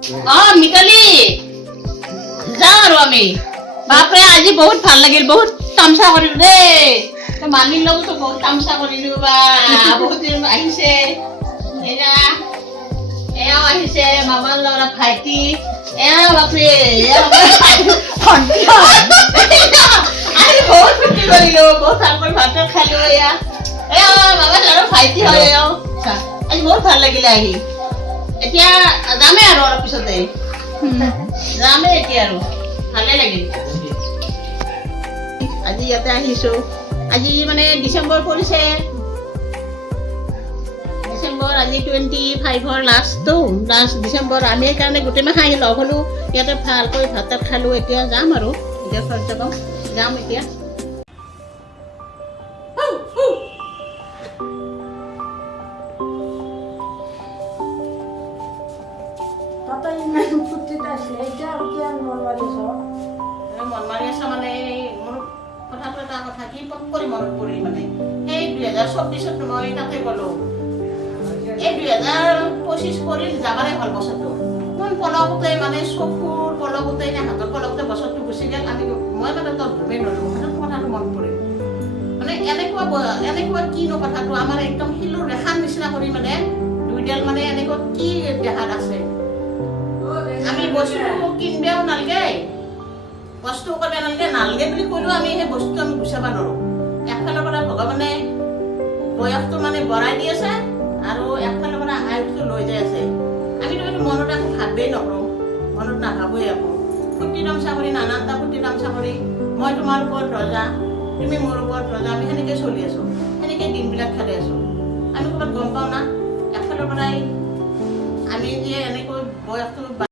মিতালী যাওঁ আৰু আমি বাপৰে আজি বহুত ভাল লাগিল বহুত তামচা কৰিলো দেই মানিৰ লগতো বহুত তামচা কৰিলো বা বহুত দিন আহিছে এয়াও আহিছে মামাৰ ল'ৰা ভাইটি এয়া বাপৰে আজি বহুত ফূৰ্তি কৰিলো বহুত ভাল কৰি ভাত খালো এয়া মামাৰ ল'ৰা ভাইটি হয় আজি বহুত ভাল লাগিলে আহি এতিয়া যামেই আৰু অলপ পিছতে যামেই এতিয়া আৰু ভালে লাগিল আজি ইয়াতে আহিছো আজি মানে ডিচেম্বৰ পৰিছে ডিচেম্বৰ আজি 25 লাষ্ট ডিচেম্বৰ আমি সেইকাৰণে গোটেই মাহ আহি লগ হ'লো ইয়াতে ভালকৈ ভাত তাত খালো এতিয়া যাম আৰু এতিয়া ঘৰত যাম এতিয়া মন মাৰি আছা মানে মোৰ কথাটো এটা কথা কি কৰি মনত পৰিল মানে সেই 2024 মই তাতে গলো এই 2025 পৰিল যাবাৰে ভাল বছৰটো কোন পলকতে মানে চকুৰ পলকতে নে হাতৰ পলকতে বছৰটো গুচি গ'ল আমি মই মানে তাত ঘুমে নলো কথাটো মনত পৰিল মানে এনেকুৱা কিনো কথাটো আমাৰ একদম শিলৰ ৰেখাৰ নিচিনা কৰি মানে দুইডাল মানে এনেকুৱা কি দেখাত আছে আমি বস্তু কিনবেও নালগে বস্তু কৰিব নালগে বুলি ক'লেও আমি সেই বস্তু আমি গুচাব নোৱাৰো একফালৰ পৰা ভগৱানে বয়সটো মানে বঢ়াই দি আছে আৰু একফালৰ পৰা আয়ুসটো লৈ যাই আছে আমিতো এইটো মনত একো ভাবেই নকৰোঁ মনত নাভাবোৱেই একো ফূৰ্তি তামচা কৰি নানানটা ফূৰ্তি তামচা কৰি মই তোমাৰ ওপৰত ৰজা তুমি মোৰ ওপৰত ৰজা আমি সেনেকৈ চলি আছোঁ সেনেকৈ দিনবিলাক খালি আছোঁ আমি ক'ৰবাত গম পাওঁ না একফালৰ পৰাই আমি যে এনেকৈ বয়সটো